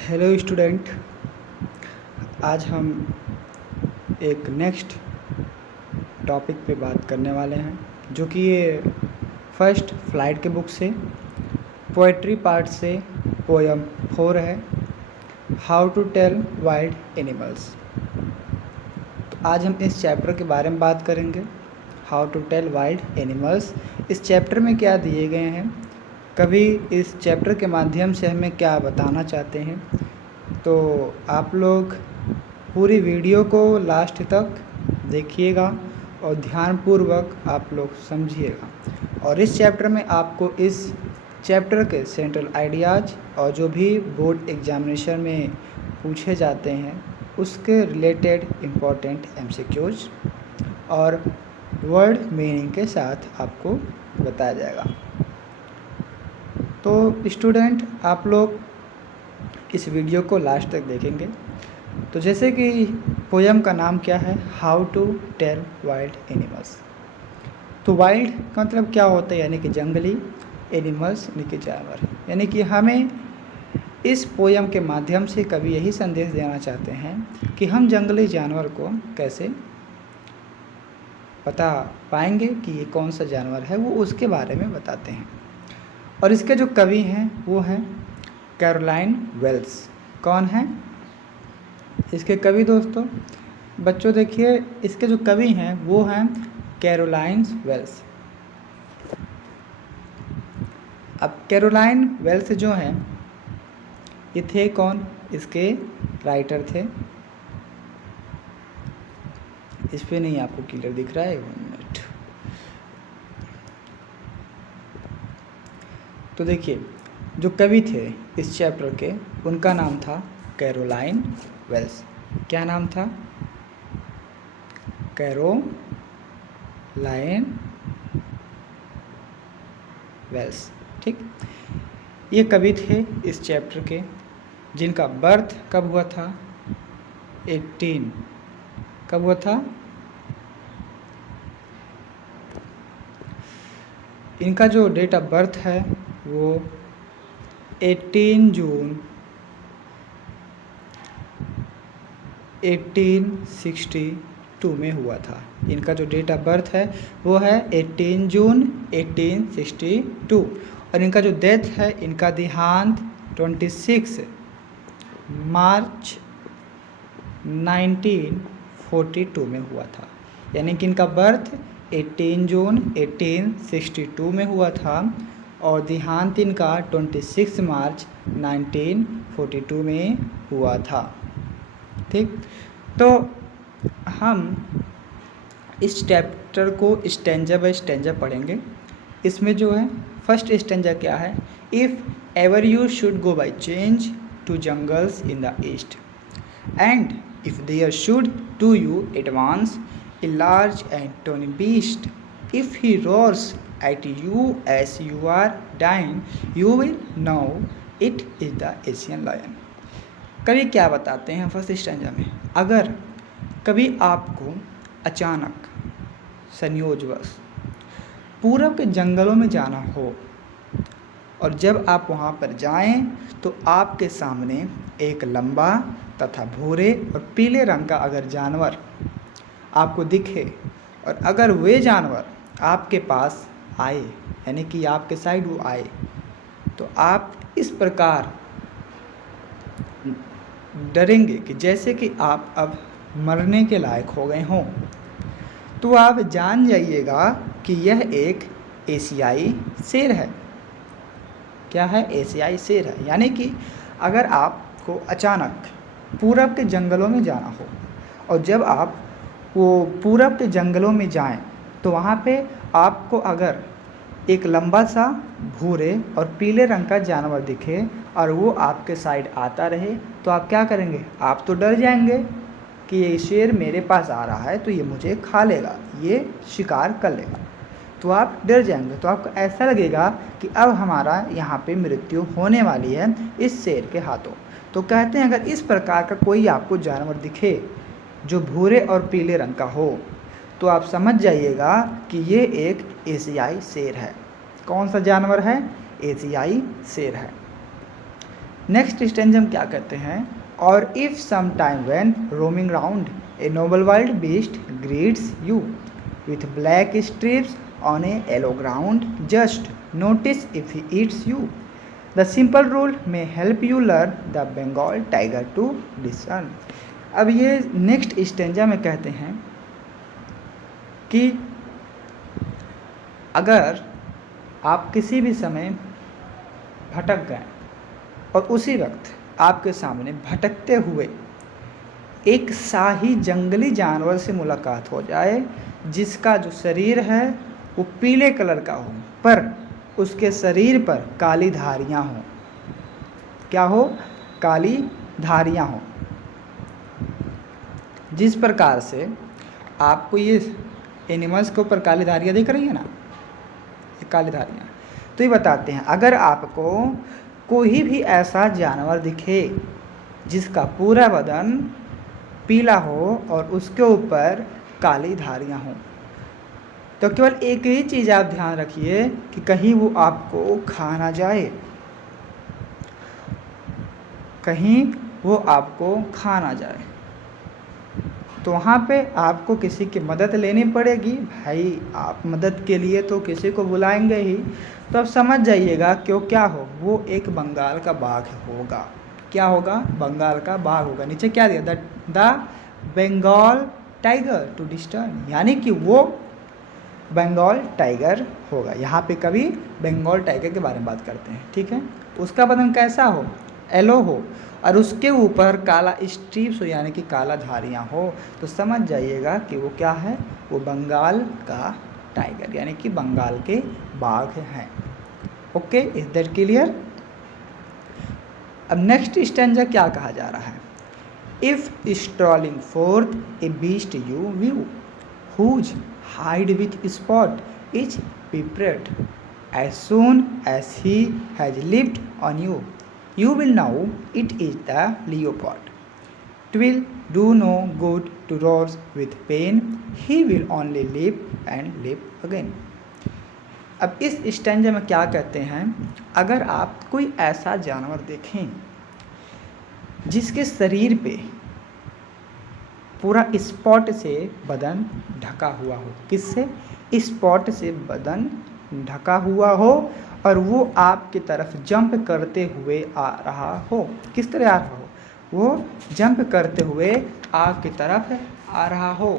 Hello student. आज हम एक नेक्स्ट टॉपिक पे बात करने वाले हैं जो कि ये फर्स्ट फ्लाइट के बुक से पोएट्री पार्ट से पोयम 4 है, how to tell wild animals. तो आज हम इस चैप्टर के बारे में बात करेंगे, how to tell wild animals. इस चैप्टर में क्या दिए गए हैं, कभी इस चैप्टर के माध्यम से हमें क्या बताना चाहते हैं। तो आप लोग पूरी वीडियो को लास्ट तक देखिएगा और ध्यानपूर्वक आप लोग समझिएगा। और इस चैप्टर में आपको इस चैप्टर के सेंट्रल आइडियाज़ और जो भी बोर्ड एग्जामिनेशन में पूछे जाते हैं उसके रिलेटेड इम्पोर्टेंट एमसीक्यूज और वर्ड मीनिंग के साथ आपको बताया जाएगा। तो स्टूडेंट आप लोग इस वीडियो को लास्ट तक देखेंगे। तो जैसे कि पोयम का नाम क्या है, how to tell wild animals. तो वाइल्ड का मतलब क्या होता है, यानी कि जंगली, एनिमल्स यानी कि जानवर। यानी कि हमें इस पोयम के माध्यम से कवि यही संदेश देना चाहते हैं कि हम जंगली जानवर को कैसे बता पाएंगे कि ये कौन सा जानवर है, वो उसके बारे में बताते हैं। और इसके जो कवि हैं वो हैं कैरोलाइन वेल्स। कौन है इसके कवि दोस्तों? बच्चों देखिए, इसके जो कवि हैं वो हैं कैरोलाइन वेल्स। अब कैरोलाइन वेल्स जो हैं ये थे कौन? इसके राइटर थे। इस पे नहीं आपको क्लियर दिख रहा है, 1 मिनट। तो देखिए, जो कवि थे इस चैप्टर के उनका नाम था कैरोलाइन वेल्स। क्या नाम था? Carolyn Wells. ठीक, ये कवि थे इस चैप्टर के, जिनका बर्थ कब हुआ था? 18 कब हुआ था? इनका जो डेट ऑफ बर्थ है वो 18 जून 1862 में हुआ था। इनका जो डेट ऑफ बर्थ है वो है 18 जून 1862। और इनका जो डेथ है, इनका देहांत 26 मार्च 1942 में हुआ था। यानी कि इनका बर्थ 18 जून 1862 में हुआ था और देहांत इनका 26 मार्च 1942 में हुआ था। ठीक, तो हम इस चैप्टर को स्टैंजा बाय स्टैंजा पढ़ेंगे। इसमें जो है फर्स्ट स्टैंजा क्या है? If ever you should go by chance to jungles in the east and if there should to you advance a large and tawny beast, if he roars at you as you are dying, you will know it is the Asian lion। कवि क्या बताते हैं first stanza में? अगर कभी आपको अचानक संयोगवश पूरब के जंगलों में जाना हो और जब आप वहाँ पर जाएं तो आपके सामने एक लंबा तथा भूरे और पीले रंग का अगर जानवर आपको दिखे और अगर वे जानवर आपके पास आए, यानी कि आपके साइड वो आए, तो आप इस प्रकार डरेंगे कि जैसे कि आप अब मरने के लायक हो गए हों। तो आप जान जाइएगा कि यह एक एशियाई शेर है। क्या है? एशियाई शेर है। यानी कि अगर आपको अचानक पूरब के जंगलों में जाना हो और जब आप वो पूरब के जंगलों में जाएं तो वहाँ पे आपको अगर एक लंबा सा भूरे और पीले रंग का जानवर दिखे और वो आपके साइड आता रहे, तो आप क्या करेंगे? आप तो डर जाएंगे कि ये शेर मेरे पास आ रहा है तो ये मुझे खा लेगा, ये शिकार कर लेगा। तो आप डर जाएंगे, तो आपको ऐसा लगेगा कि अब हमारा यहाँ पे मृत्यु होने वाली है इस शेर के हाथों। तो कहते हैं अगर इस प्रकार का कोई आपको जानवर दिखे जो भूरे और पीले रंग का हो तो आप समझ जाइएगा कि ये एक एशियाई शेर है। कौन सा जानवर है? एशियाई शेर है। नेक्स्ट स्टेंज हम क्या कहते हैं, और if some time when roaming round a noble wild beast greets you with black stripes on a yellow ground, just notice if he eats you. The simple rule may help you learn the Bengal tiger to discern. अब ये next stanza में कहते हैं कि अगर आप किसी भी समय भटक गए और उसी वक्त आपके सामने भटकते हुए एक शाही जंगली जानवर से मुलाकात हो जाए जिसका जो शरीर है वो पीले कलर का हो, पर उसके शरीर पर काली धारियाँ हों। क्या हो? काली धारियाँ हों। जिस प्रकार से आपको ये एनिमल्स के ऊपर काली धारियाँ दिख रही है ना, ये काली धारियाँ, तो ये बताते हैं अगर आपको कोई भी ऐसा जानवर दिखे जिसका पूरा बदन पीला हो और उसके ऊपर काली धारियाँ हों, तो केवल एक ही चीज़ आप ध्यान रखिए कि कहीं वो आपको खा ना जाए, कहीं वो आपको खा ना जाए। तो वहाँ पे आपको किसी की मदद लेनी पड़ेगी। भाई आप मदद के लिए तो किसी को बुलाएंगे ही, तो अब समझ जाइएगा क्यों क्या हो, वो एक बंगाल का बाघ होगा। क्या होगा? बंगाल का बाघ होगा। नीचे क्या दिया? द बंगाल टाइगर टू डिस्टर्न, यानी कि वो बंगाल टाइगर होगा। यहाँ पे कभी बंगाल टाइगर के बारे में बात करते हैं, ठीक है। उसका बदन कैसा हो? येलो हो और उसके ऊपर काला स्ट्रिप्स हो, यानी कि काला धारियाँ हो, तो समझ जाइएगा कि वो क्या है, वो बंगाल का टाइगर यानी कि बंगाल के बाघ हैं। Okay, is that clear? अब नेक्स्ट स्टैंजा क्या कहा जा रहा है? If strolling forth a beast you view whose hide with spot is peppered as soon as he has lived on you, you will know it is the leopard. It will do no good to roar with pain, he will only live and live again. अब इस stanza में क्या कहते हैं, अगर आप कोई ऐसा जानवर देखें जिसके शरीर पे पूरा स्पॉट से बदन ढका हुआ हो, किससे? स्पॉट से बदन ढका हुआ हो और वो आपकी तरफ जंप करते हुए आ रहा हो। किस तरह आ रहा हो? वो जंप करते हुए आपकी तरफ आ रहा हो।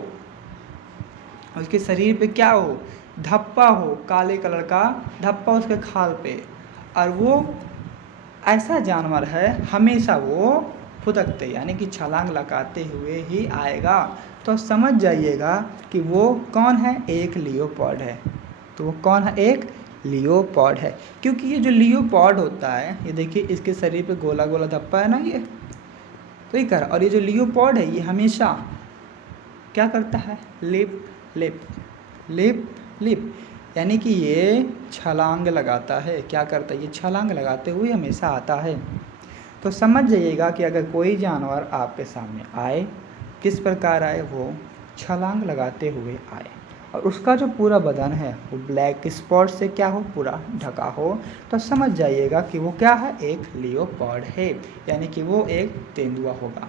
उसके शरीर पे क्या हो? धब्बा हो, काले कलर का धब्बा उसके खाल पे, और वो ऐसा जानवर है हमेशा वो फुदकते यानी कि छलांग लगाते हुए ही आएगा। तो समझ जाइएगा कि वो कौन है? एक लियोपार्ड है। तो वो कौन है? एक लियोपार्ड है। क्योंकि ये जो लियोपार्ड होता है, ये देखिए इसके शरीर पे गोला गोला धब्बा है ना, ये तो ये कर, और ये जो लियोपार्ड है ये हमेशा क्या करता है? लिप लिप लिप लिप, यानी कि ये छलांग लगाता है। क्या करता है? ये छलांग लगाते हुए हमेशा आता है। तो समझ जाइएगा कि अगर कोई जानवर आपके सामने आए, किस प्रकार आए? वो छलांग लगाते हुए आए और उसका जो पूरा बदन है वो ब्लैक स्पॉट से क्या हो? पूरा ढका हो, तो समझ जाइएगा कि वो क्या है? एक लियोपार्ड है, यानी कि वो एक तेंदुआ होगा।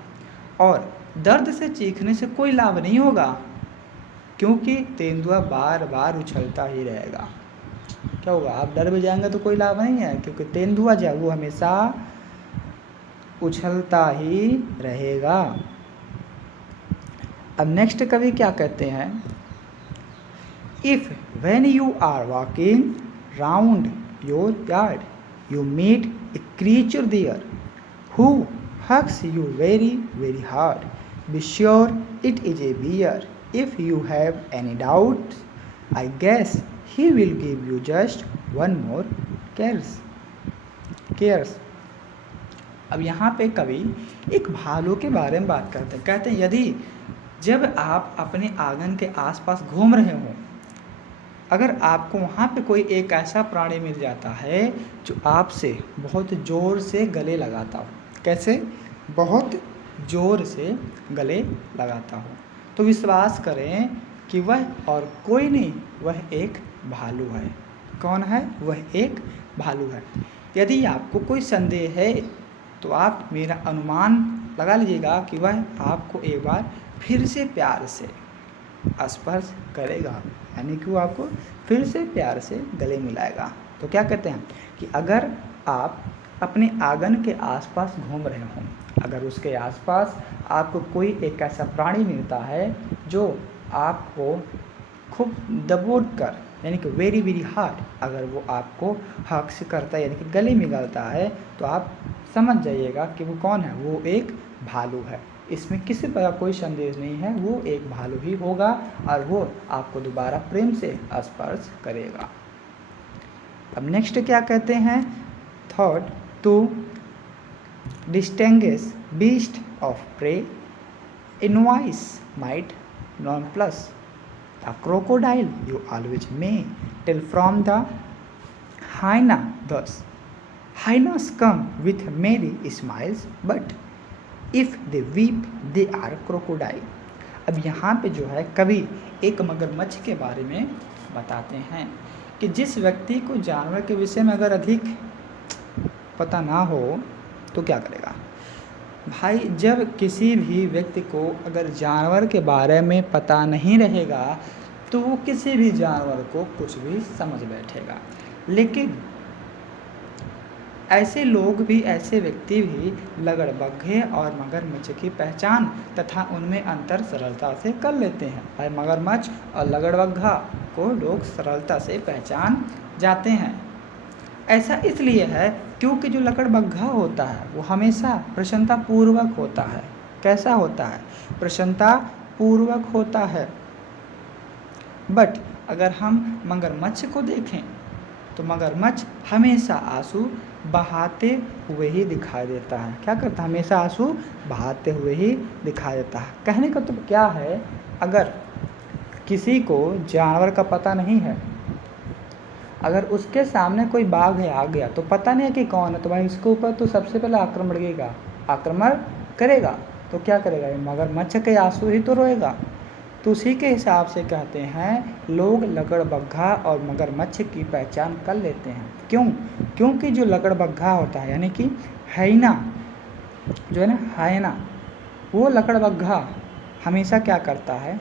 और दर्द से चीखने से कोई लाभ नहीं होगा, क्योंकि तेंदुआ बार बार उछलता ही रहेगा। क्या होगा? आप डर भी जाएंगे तो कोई लाभ नहीं है, क्योंकि तेंदुआ जो है वो हमेशा उछलता ही रहेगा। अब नेक्स्ट कवि क्या कहते हैं? If when you are walking round your yard you meet a creature there who hugs you very very hard, be sure it is a bear. If you have any doubt, I guess he will give you just one more cares. अब यहाँ पे कवि एक भालू के बारे में बात करते हैं। कहते हैं यदि जब आप अपने आंगन के आसपास घूम रहे हों, अगर आपको वहाँ पे कोई एक ऐसा प्राणी मिल जाता है जो आपसे बहुत ज़ोर से गले लगाता हो, कैसे? बहुत ज़ोर से गले लगाता हो, तो विश्वास करें कि वह और कोई नहीं, वह एक भालू है। कौन है? वह एक भालू है। यदि आपको कोई संदेह है तो आप मेरा अनुमान लगा लीजिएगा कि वह आपको एक बार फिर से प्यार से स्पर्श करेगा, यानी कि वो आपको फिर से प्यार से गले मिलाएगा। तो क्या कहते हैं कि अगर आप अपने आंगन के आसपास घूम रहे हों, अगर उसके आसपास आपको कोई एक ऐसा प्राणी मिलता है जो आपको खूब दबोच कर, यानी कि वेरी वेरी हार्ड, अगर वो आपको हक करता है यानी कि गले मिलाता है, तो आप समझ जाइएगा कि वो कौन है, वो एक भालू है। इसमें किसी प्रकार कोई संदेश नहीं है, वो एक भालू ही होगा और वो आपको दोबारा प्रेम से स्पर्श करेगा। अब नेक्स्ट क्या कहते हैं, thought to distinguish beast of prey in voice might nonplus a crocodile you always may tell from the hyena thus. Hyenas come with merry smiles, but if they weep they are crocodile. अब यहाँ पे जो है कवि एक मगरमच्छ के बारे में बताते हैं कि जिस व्यक्ति को जानवर के विषय में अगर अधिक पता ना हो तो क्या करेगा भाई। जब किसी भी व्यक्ति को अगर जानवर के बारे में पता नहीं रहेगा तो वो किसी भी जानवर को कुछ भी समझ बैठेगा। लेकिन ऐसे लोग भी, ऐसे व्यक्ति भी लगड़बग्घे और मगरमच्छ की पहचान तथा उनमें अंतर सरलता से कर लेते हैं। भाई मगरमच्छ और लगड़बग्घा को लोग सरलता से पहचान जाते हैं। ऐसा इसलिए है क्योंकि जो लकड़बग्घा होता है वो हमेशा प्रसन्नतापूर्वक होता है। कैसा होता है? प्रसन्नतापूर्वक होता है। बट अगर हम मगरमच्छ को देखें तो मगरमच्छ हमेशा आंसू बहाते हुए ही दिखाई देता है। क्या करता है? हमेशा आंसू बहाते हुए ही दिखाई देता है। कहने का तो क्या है, अगर किसी को जानवर का पता नहीं है, अगर उसके सामने कोई बाघ है आ गया तो पता नहीं है कि कौन है, तो भाई उसके ऊपर तो सबसे पहले आक्रमण करेगा। तो क्या करेगा? मगरमच्छ के आंसू ही तो रोएगा। तो उसी के हिसाब से कहते हैं लोग लगड़बग्घा और मगरमच्छ की पहचान कर लेते हैं। क्यों? क्योंकि जो लगड़बग्घा होता है यानी कि हाइना जो है ना, हाइना, वो लगड़बग्घा हमेशा क्या करता है?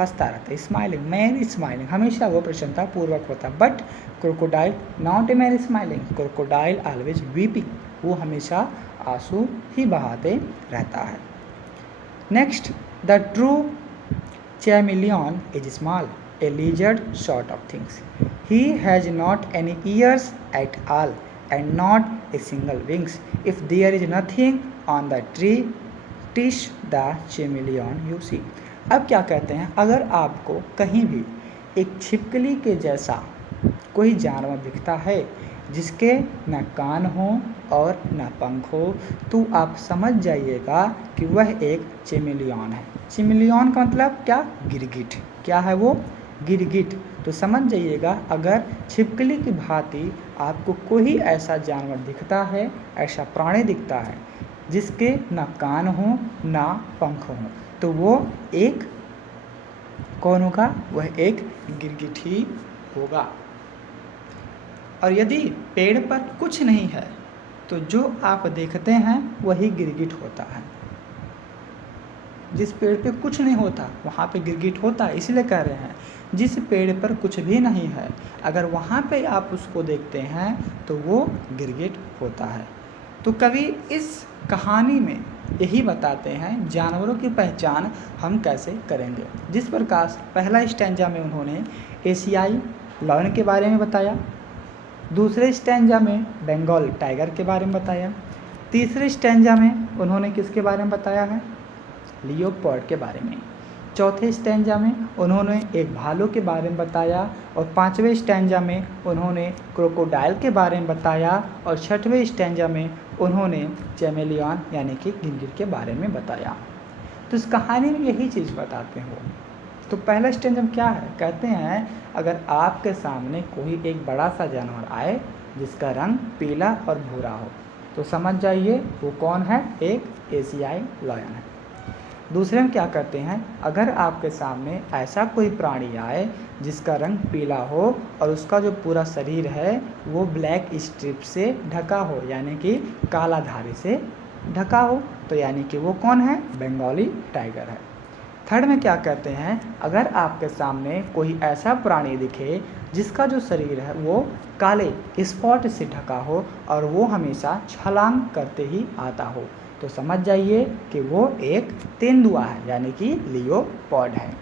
हंसता रहता है, स्माइलिंग, मैरी स्माइलिंग, हमेशा वो प्रसन्नतापूर्वक होता है। But crocodile not a merry smiling, crocodile always weeping, वो हमेशा आंसू ही बहाते रहता है। Next, the true chameleon is small, a lizard sort of things. He has not any ears at all and not a single wings. If there is nothing on the tree, tis the chameleon you see. अब क्या कहते हैं, अगर आपको कहीं भी एक छिपकली के जैसा कोई जानवर दिखता है जिसके न कान हो और न पंख हो, तो आप समझ जाइएगा कि वह एक चेमिलियन है। चेमिलियन का मतलब क्या? गिरगिट। क्या है वो? गिरगिट। तो समझ जाइएगा, अगर छिपकली की भांति आपको कोई ऐसा जानवर दिखता है, ऐसा प्राणी दिखता है जिसके न कान हो ना पंख हो, तो वो एक कौन होगा? वह एक गिरगिट ही होगा। और यदि पेड़ पर कुछ नहीं है तो जो आप देखते हैं वही गिरगिट होता है। जिस पेड़ पे कुछ नहीं होता वहाँ पे गिरगिट होता है। इसलिए कह रहे हैं जिस पेड़ पर कुछ भी नहीं है, अगर वहाँ पे आप उसको देखते हैं तो वो गिरगिट होता है। तो कवि इस कहानी में यही बताते हैं जानवरों की पहचान हम कैसे करेंगे। जिस प्रकार पहला स्टैंजा में उन्होंने एशियाई लॉयन के बारे में बताया, दूसरे स्टैंजा में बंगाल टाइगर के बारे में बताया, तीसरे स्टैंजा में उन्होंने किसके बारे में बताया है? लियोपर्ड के बारे में, चौथे स्टैंजा में उन्होंने एक भालू के बारे में बताया, और पांचवें स्टैंजा में उन्होंने क्रोकोडाइल के बारे में बताया, और छठवें स्टैंजा में उन्होंने चैमेलियन यानी कि गिरगिट के बारे में बताया। तो इस कहानी में यही चीज़ बताते हो। तो पहला स्टैंजा क्या है? कहते हैं अगर आपके सामने कोई एक बड़ा सा जानवर आए जिसका रंग पीला और भूरा हो तो समझ जाइए वो कौन है? एक एशियाई लॉयन है। दूसरे में क्या करते हैं, अगर आपके सामने ऐसा कोई प्राणी आए जिसका रंग पीला हो और उसका जो पूरा शरीर है वो ब्लैक स्ट्रिप से ढका हो, यानी कि काला धारी से ढका हो, तो यानी कि वो कौन है, बंगाली टाइगर है। थर्ड में क्या कहते हैं, अगर आपके सामने कोई ऐसा प्राणी दिखे जिसका जो शरीर है वो काले स्पॉट से ढका हो और वो हमेशा छलांग करते ही आता हो, तो समझ जाइए कि वो एक तेंदुआ है, यानी कि लियोपॉर्ड है।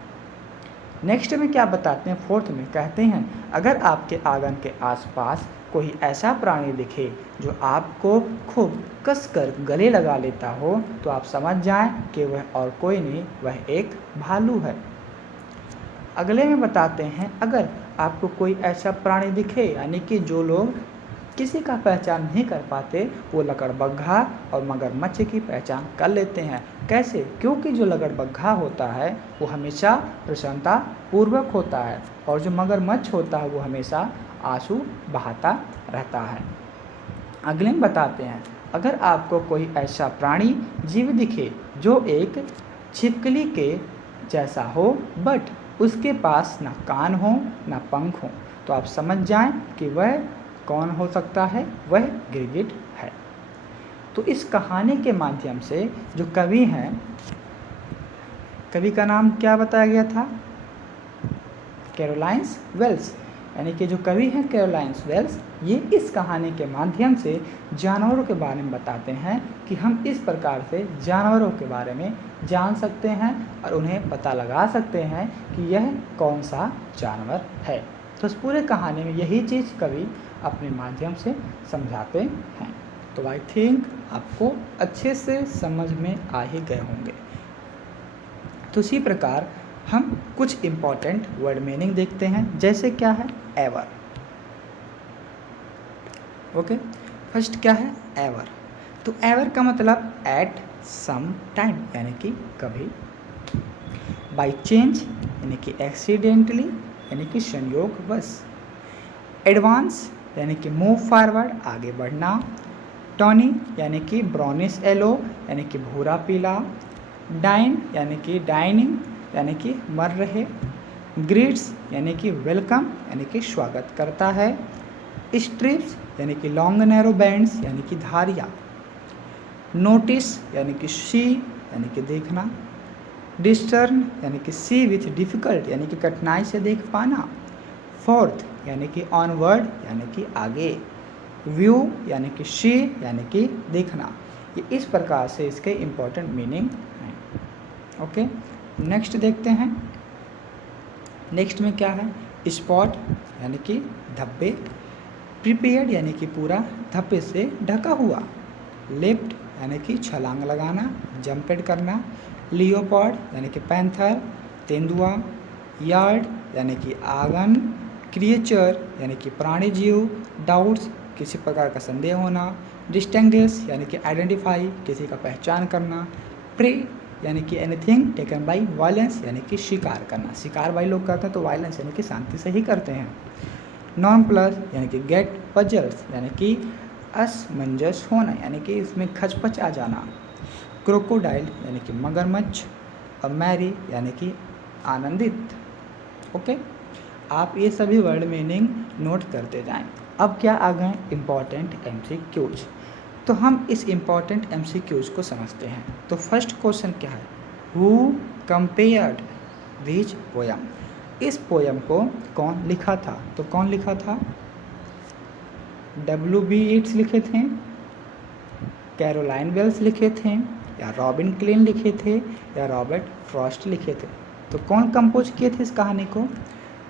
नेक्स्ट में क्या बताते हैं, फोर्थ में कहते हैं अगर आपके आंगन के आसपास कोई ऐसा प्राणी दिखे जो आपको खूब कसकर गले लगा लेता हो, तो आप समझ जाएं कि वह और कोई नहीं, वह एक भालू है। अगले में बताते हैं अगर आपको कोई ऐसा प्राणी दिखे, यानी कि जो लोग किसी का पहचान नहीं कर पाते, वो लकड़बग्घा और मगरमच्छ की पहचान कर लेते हैं। कैसे? क्योंकि जो लकड़बग्घा होता है वो हमेशा प्रसन्नता पूर्वक होता है और जो मगरमच्छ होता है वो हमेशा आंसू बहाता रहता है। अगले में बताते हैं अगर आपको कोई ऐसा प्राणी जीव दिखे जो एक छिपकली के जैसा हो बट उसके पास ना कान हो ना पंख हो, तो आप समझ जाएं कि वह कौन हो सकता है, वह गिरगिट है। तो इस कहानी के माध्यम से जो कवि हैं, कवि का नाम क्या बताया गया था, कैरोलाइंस वेल्स, यानी कि जो कवि हैं कैरोलाइंस वेल्स, ये इस कहानी के माध्यम से जानवरों के बारे में बताते हैं कि हम इस प्रकार से जानवरों के बारे में जान सकते हैं और उन्हें पता लगा सकते हैं कि यह कौन सा जानवर है। तो इस पूरे कहानी में यही चीज़ कवि अपने माध्यम से समझाते हैं। तो आई थिंक आपको अच्छे से समझ में आ ही गए होंगे। तो इसी प्रकार हम कुछ इम्पॉर्टेंट वर्ड मीनिंग देखते हैं, जैसे क्या है एवर। ओके, फर्स्ट क्या है एवर। तो एवर का मतलब एट सम टाइम, यानी कि कभी। बाय चेंज यानी कि एक्सीडेंटली, यानी कि संयोगवश। एडवांस यानी कि मूव फॉरवर्ड, आगे बढ़ना। टॉनी यानी कि ब्राउनिश येलो, यानी कि भूरा पीला। डाइन यानी कि डाइनिंग, यानी कि मर रहे। ग्रीट्स यानी कि वेलकम, यानी कि स्वागत करता है। स्ट्रिप्स यानी कि लॉन्ग नैरो बैंड्स, यानी कि धारियाँ। नोटिस यानी कि सी, यानी कि देखना। डिस्टर्न यानी कि सी विथ डिफ़िकल्ट, यानी कि कठिनाई से देख पाना। फोर्थ यानी कि ऑनवर्ड, यानी कि आगे। व्यू यानी कि सी, यानी कि देखना। ये इस प्रकार से इसके इम्पोर्टेंट मीनिंग हैं। ओके, नेक्स्ट देखते हैं। नेक्स्ट में क्या है, स्पॉट यानी कि धब्बे। प्रिपेयर्ड यानी कि पूरा धब्बे से ढका हुआ। लेफ्ट यानी कि छलांग लगाना, जंपेड करना। लियोपॉर्ड यानी कि पैंथर, तेंदुआ। यार्ड यानी कि आंगन। क्रिएचर यानी कि प्राणी जीव। डाउट्स किसी प्रकार का संदेह होना। डिस्टिंग्विश यानी कि आइडेंटिफाई, किसी का पहचान करना। प्रे यानी कि एनीथिंग टेकन बाय वायलेंस, यानी कि शिकार करना। शिकार भाई लोग करते हैं तो वायलेंस यानी कि शांति से ही करते हैं। नॉन प्लस यानी कि गेट पजल्स, यानी कि असमंजस होना, यानी कि इसमें खचपच आ जाना। क्रोकोडाइल यानी कि मगरमच्छ। और मैरी यानी कि आनंदित। ओके, आप ये सभी वर्ड मीनिंग नोट करते जाएं। अब क्या आ गए इम्पॉर्टेंट MCQs। तो हम इस इम्पॉर्टेंट MCQs को समझते हैं। तो फर्स्ट क्वेश्चन क्या है, हु कंपेयर्ड विच पोयम। इस पोयम को कौन लिखा था, तो कौन लिखा था, W.B. येट्स लिखे थे, कैरोलाइन वेल्स लिखे थे, या रॉबिन क्लीन लिखे थे, या रॉबर्ट फ्रॉस्ट लिखे थे। तो कौन कंपोज किए थे इस कहानी को,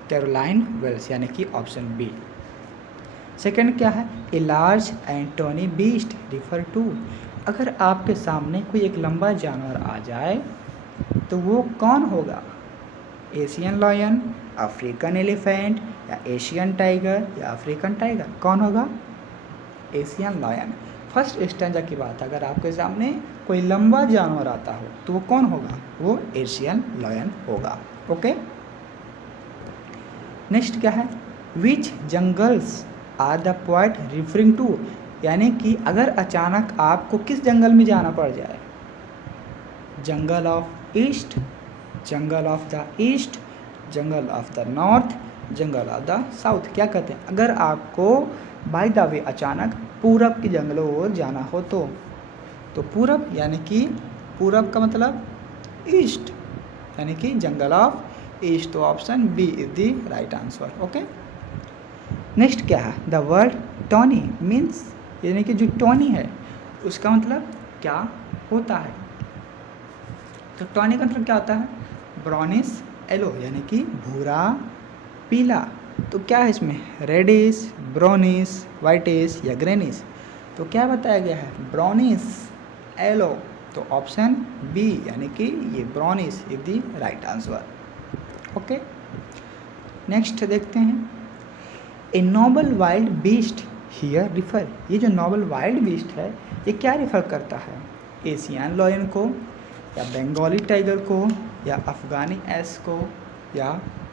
कैरोलाइन वेल्स, यानी कि ऑप्शन बी। सेकंड क्या है, a large and tawny beast refer to. अगर आपके सामने कोई एक लंबा जानवर आ जाए तो वो कौन होगा, एशियन लायन, अफ्रीकन एलिफेंट, या एशियन टाइगर, या अफ्रीकन टाइगर, कौन होगा, एशियन लायन। फर्स्ट स्टैंजा की बात, अगर आपके सामने कोई लंबा जानवर आता हो तो वो कौन होगा, वो एशियन लायन होगा। ओके, नेक्स्ट क्या है, which jungles are the poet referring to. यानी कि अगर अचानक आपको किस जंगल में जाना पड़ जाए, जंगल of east, jungle of the east, jungle of the north, jungle of the south. क्या कहते हैं, अगर आपको बाय द वे अचानक पूरब के जंगलों ओर जाना हो तो पूरब यानी कि पूरब का मतलब ईस्ट, यानी कि जंगल ऑफ ईस्ट। तो option B is the right answer. Okay, next क्या है, द वर्ड टॉनी मीन्स, यानी कि जो टॉनी है उसका मतलब क्या होता है। तो टॉनी का मतलब क्या होता है, ब्राउनिश येलो, यानी कि भूरा पीला। तो क्या है इसमें, रेडिश, ब्राउनिश, वाइटिश या ग्रेनिश। तो क्या बताया गया है, ब्राउनिश येलो। तो ऑप्शन बी यानी कि ये brownish is the right answer. Okay, next देखते हैं, ए noble wild beast here refer. ये जो नोबल वाइल्ड बीस्ट है ये क्या रिफर करता है, एशियन लॉयन को या बंगाली टाइगर को या अफगानी एस को या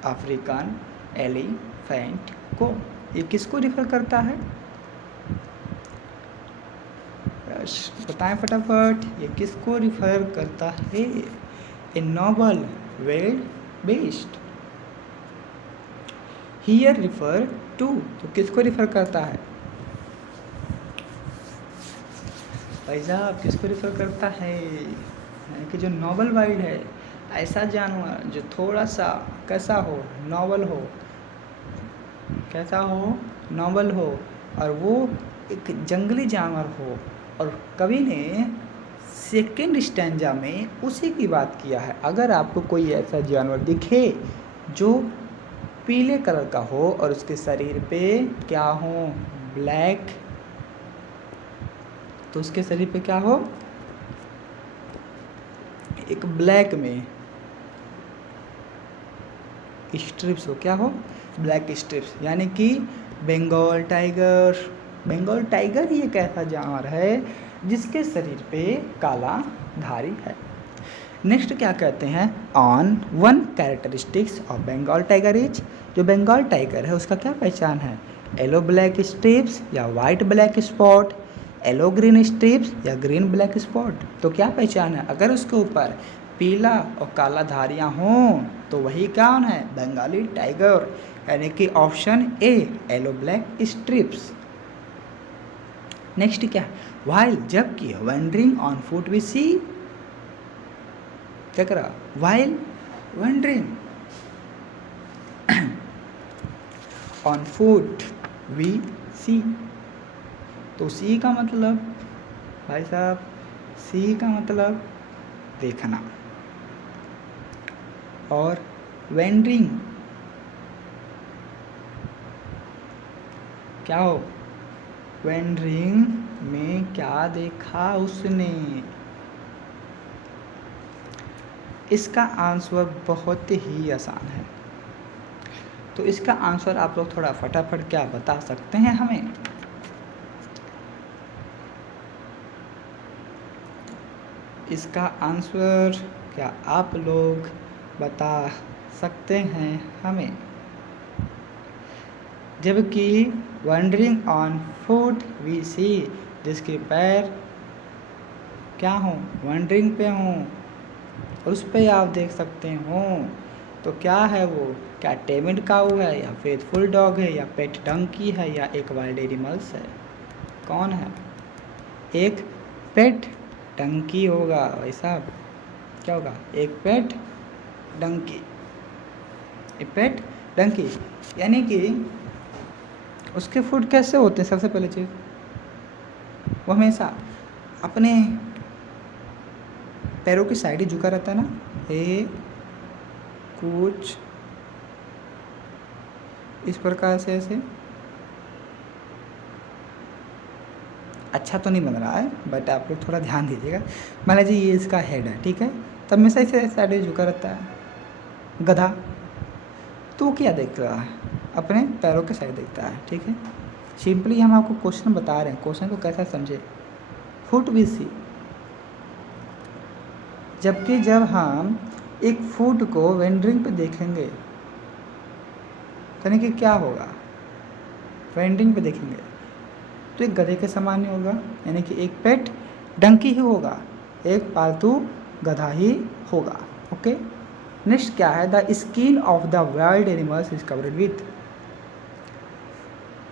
अफ्रीकन एलिफेंट को। ये किसको रिफर करता है, बताएं फटाफट, ये किसको रिफर करता है, a noble wild beast here refer to. तो किसको रिफर करता है भाई साहब, किसको रिफर करता है, यानी कि जो नोबल वाइल्ड है, ऐसा जानवर जो थोड़ा सा कैसा हो, नॉवल हो, कैसा हो, नॉवल हो, और वो एक जंगली जानवर हो। और कवि ने सेकेंड स्टैंजा में उसी की बात किया है। अगर आपको कोई ऐसा जानवर दिखे जो पीले कलर का हो और उसके शरीर पे क्या हो, ब्लैक, तो उसके शरीर पे क्या हो, एक ब्लैक में स्ट्रिप्स हो, क्या हो, ब्लैक स्ट्रिप्स, यानी कि बंगाल टाइगर। बंगाल टाइगर ही एक ऐसा जानवर है जिसके शरीर पे काला धारी है। नेक्स्ट क्या कहते हैं, on one characteristics of Bengal tiger is. जो बंगाल टाइगर है उसका क्या पहचान है, येलो ब्लैक स्ट्रिप्स या white black spot, yellow green stripes या ग्रीन ब्लैक स्पॉट। तो क्या पहचान है, अगर उसके ऊपर पीला और काला धारियाँ हों तो वही कौन है, बंगाली टाइगर, यानी कि option A yellow black stripes. Next क्या, वाइल जबकि, wandering on foot we see, क्या करा, while wandering on foot we see. तो सी का मतलब भाई साहब, सी का मतलब देखना, और वेंडरिंग क्या हो, वेंडरिंग में क्या देखा उसने। इसका आंसर बहुत ही आसान है, तो इसका आंसर आप लोग थोड़ा फटाफट क्या बता सकते हैं हमें, इसका आंसर क्या आप लोग बता सकते हैं हमें। जबकि वंडरिंग ऑन फुट वी सी, जिसके पैर क्या हों, वंडरिंग पे हों, उस पे आप देख सकते हो, तो क्या है वो, क्या टेमिड काऊ है या फेथफुल डॉग है या पेट डंकी है या एक वाइल्ड एनिमल्स है, कौन है, एक पेट डंकी होगा भाई साहब। क्या होगा, एक पेट डंकी, एक पेट डंकी, यानी कि उसके फुट कैसे होते हैं, सबसे पहले चीज़ वो हमेशा अपने पैरों की साइड ही झुका रहता है ना, ये कुछ इस प्रकार से ऐसे, अच्छा तो नहीं बन रहा है बट आप लोग थोड़ा ध्यान दीजिएगा। मान लीजिए ये इसका हेड है, ठीक है, तब हमेशा इसे साइड ही झुका रहता है। गधा तो क्या देख रहा है, अपने पैरों के साइड देखता है, ठीक है। सिंपली हम आपको क्वेश्चन बता रहे हैं, क्वेश्चन को कैसा समझे, फुट वी सी, जबकि जब हम एक फूड को वेंडरिंग पे देखेंगे यानी कि क्या होगा, वेंडरिंग पे देखेंगे तो एक गधे के समान ही होगा, यानी कि एक पेट डंकी ही होगा, एक पालतू गधा ही होगा। ओके, नेक्स्ट क्या है, the skin of the wild animals is covered with.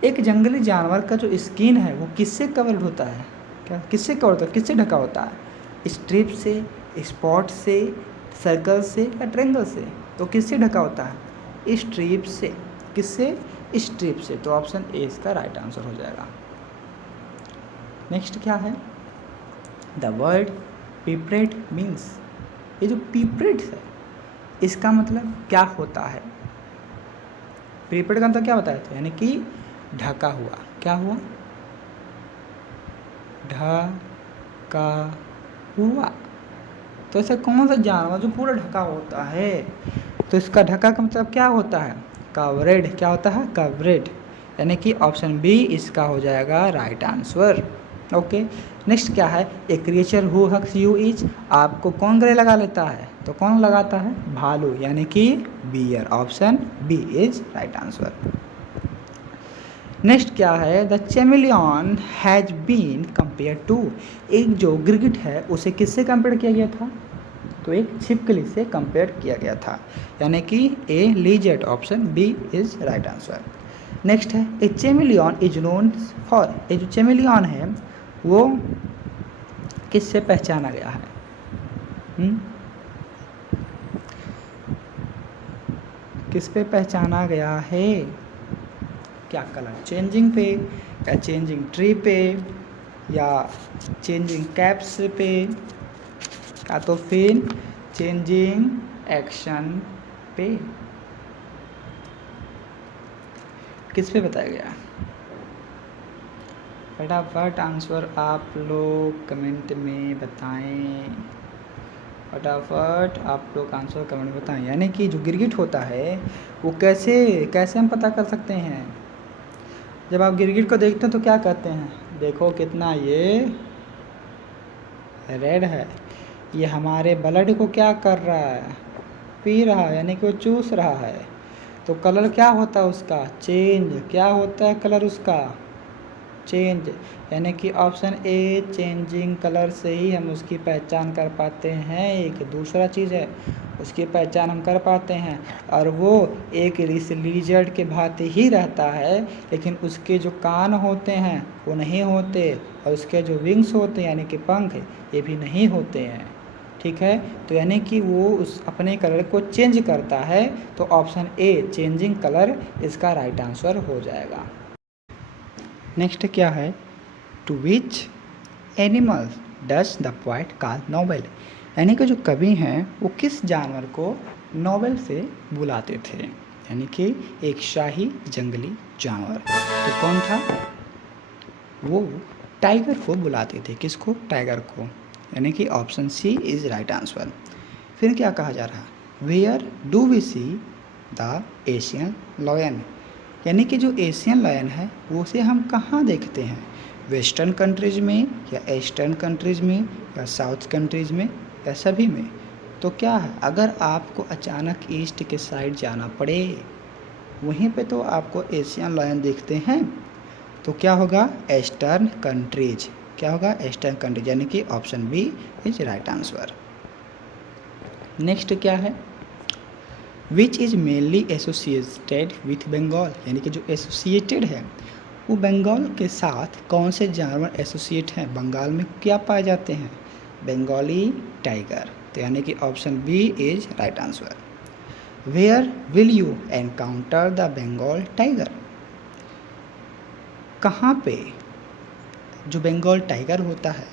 एक जंगली जानवर का जो स्किन है वो किससे कवर्ड होता है, क्या किससे कवर होता है, किससे ढका होता है, स्ट्रिप से, स्पॉट से, सर्कल से या ट्रेंगल से। तो किससे ढका होता है, स्ट्रिप से। किससे, स्ट्रिप से। तो ऑप्शन ए इसका राइट आंसर हो जाएगा। नेक्स्ट क्या है, द वर्ड पिपरेट मीन्स। ये जो पिपरेट है इसका मतलब क्या होता है, पिपरेट का मतलब क्या बताया था, यानी कि ढका हुआ। क्या हुआ, ढका हुआ। तो ऐसा कौन सा जानवर जो पूरा ढका होता है, तो इसका ढका का मतलब क्या होता है, कवरेड। क्या होता है, कवरेड। यानी कि ऑप्शन बी इसका हो जाएगा राइट आंसर। ओके, नेक्स्ट क्या है, ए क्रिएचर हु हक्स यू इज। आपको कौन गले लगा लेता है, तो कौन लगाता है, भालू, यानी कि bear. Option B is right answer. Next क्या है, the chameleon has been compare to. एक जो गिरगिट है उसे किससे कंपेयर किया गया था, तो एक छिपकली से कंपेयर किया गया था, यानी कि a lizard. Option B is right answer. Next है, a chameleon is known for. ये जो चैमेलियन है वो किससे पहचाना गया है, किस पे पहचाना गया है, क्या कलर चेंजिंग पे, या चेंजिंग ट्री पे, या चेंजिंग कैप्स पे, या तो फिर चेंजिंग एक्शन पे, किस पे बताया गया। फटाफट आंसर आप लोग कमेंट में बताएं, फटाफट आप लोग आंसर कमेंट में बताएं। यानी कि जो गिरगिट होता है वो कैसे कैसे हम पता कर सकते हैं, जब आप गिरगिट को देखते हैं तो क्या कहते हैं, देखो कितना ये रेड है, ये हमारे ब्लड को क्या कर रहा है, पी रहा है, यानी कि वो चूस रहा है। तो कलर क्या होता है उसका, चेंज। क्या होता है कलर उसका, चेंज। यानी कि ऑप्शन ए चेंजिंग कलर से ही हम उसकी पहचान कर पाते हैं। एक दूसरा चीज़ है उसकी पहचान हम कर पाते हैं, और वो एक लिजर्ड के भांति ही रहता है, लेकिन उसके जो कान होते हैं वो नहीं होते, और उसके जो विंग्स होते हैं यानी कि पंख, ये भी नहीं होते हैं। ठीक है, तो यानी कि वो उस अपने कलर को चेंज करता है। तो ऑप्शन ए चेंजिंग कलर इसका राइट आंसर हो जाएगा। नेक्स्ट क्या है, to which animals does the poet call noble. यानी कि जो कवि हैं वो किस जानवर को नोबेल से बुलाते थे, यानी कि एक शाही जंगली जानवर। तो कौन था, वो टाइगर को बुलाते थे। किसको, टाइगर को, यानी कि option C is right answer. फिर क्या कहा जा रहा, where do we see the Asian lion. यानी कि जो एशियन लायन है वो उसे हम कहाँ देखते हैं, वेस्टर्न कंट्रीज़ में, या ईस्टर्न कंट्रीज़ में, या साउथ कंट्रीज़ में, या सभी में। तो क्या है, अगर आपको अचानक ईस्ट के साइड जाना पड़े, वहीं पे तो आपको एशियन लायन देखते हैं। तो क्या होगा, ईस्टर्न कंट्रीज। क्या होगा, ईस्टर्न कंट्रीज, यानी कि option B is right answer. Next क्या है, which is mainly associated with Bengal. यानी कि जो एसोसिएटेड है वो बंगाल के साथ कौन से जानवर एसोसिएट हैं, बंगाल में क्या पाए जाते हैं, बंगाली टाइगर। तो यानी कि option B is right answer. Where will you encounter the Bengal tiger. कहाँ पे जो बंगाल टाइगर होता है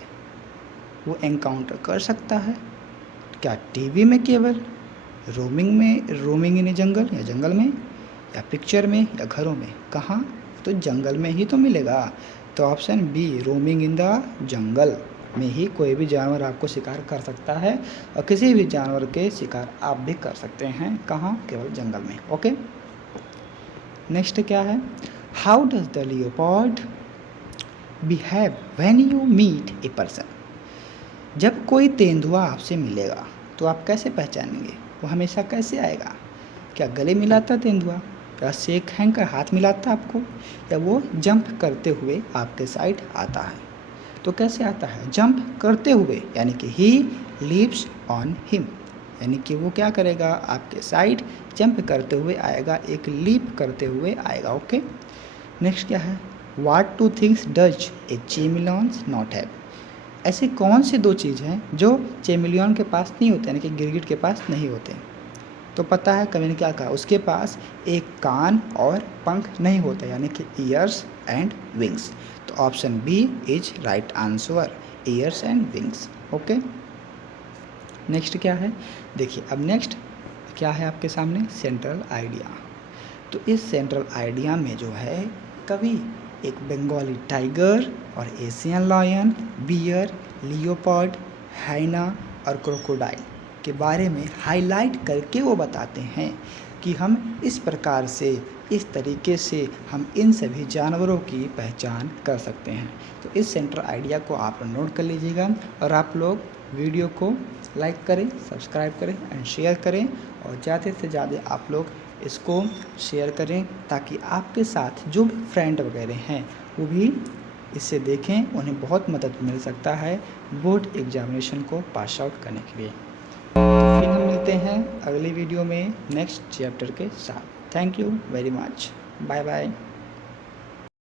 वो एनकाउंटर कर सकता है, क्या टीवी में केवल, रोमिंग में, रोमिंग इन जंगल, या जंगल में, या पिक्चर में, या घरों में, कहाँ, तो जंगल में ही तो मिलेगा। तो option B roaming in the jungle में ही कोई भी जानवर आपको शिकार कर सकता है, और किसी भी जानवर के शिकार आप भी कर सकते हैं, कहाँ, केवल जंगल में। ओके, नेक्स्ट क्या है, how does the leopard behave when you meet a person. जब कोई तेंदुआ आपसे मिलेगा तो आप कैसे पहचानेंगे, वो हमेशा कैसे आएगा, क्या गले मिलाता तेंदुआ, या शेक हैंड का हाथ मिलाता आपको, या वो जंप करते हुए आपके साइड आता है। तो कैसे आता है, जंप करते हुए, यानी कि ही लीव्स ऑन हिम, यानी कि वो क्या करेगा, आपके साइड जंप करते हुए आएगा, एक लीप करते हुए आएगा। ओके, नेक्स्ट क्या है, what two things does a chameleons not have. ऐसी कौन सी दो चीज़ हैं जो चेमिलियन के पास नहीं होते, यानी कि गिरगिट के पास नहीं होते। तो पता है कवि ने क्या कहा, उसके पास एक कान और पंख नहीं होता, यानी कि ईयर्स एंड विंग्स। तो option B is right answer, ears and wings. Okay, next क्या है, देखिए अब नेक्स्ट क्या है आपके सामने, सेंट्रल आइडिया। तो इस सेंट्रल आइडिया में जो है कवि एक बंगाली टाइगर और एशियन लायन, बियर, लियोपार्ड, हाइना और क्रोकोडाइल के बारे में हाईलाइट करके वो बताते हैं कि हम इस प्रकार से, इस तरीके से हम इन सभी जानवरों की पहचान कर सकते हैं। तो इस सेंट्रल आइडिया को आप नोट कर लीजिएगा और आप लोग वीडियो को लाइक करें, सब्सक्राइब करें एंड शेयर करें, और ज़्यादा से ज़्यादा आप लोग इसको शेयर करें ताकि आपके साथ जो भी फ्रेंड वगैरह हैं वो भी इसे देखें, उन्हें बहुत मदद मिल सकता है बोर्ड एग्जामिनेशन को पास आउट करने के लिए। तो फिर हम मिलते हैं अगली वीडियो में नेक्स्ट चैप्टर के साथ। Thank you very much, bye bye.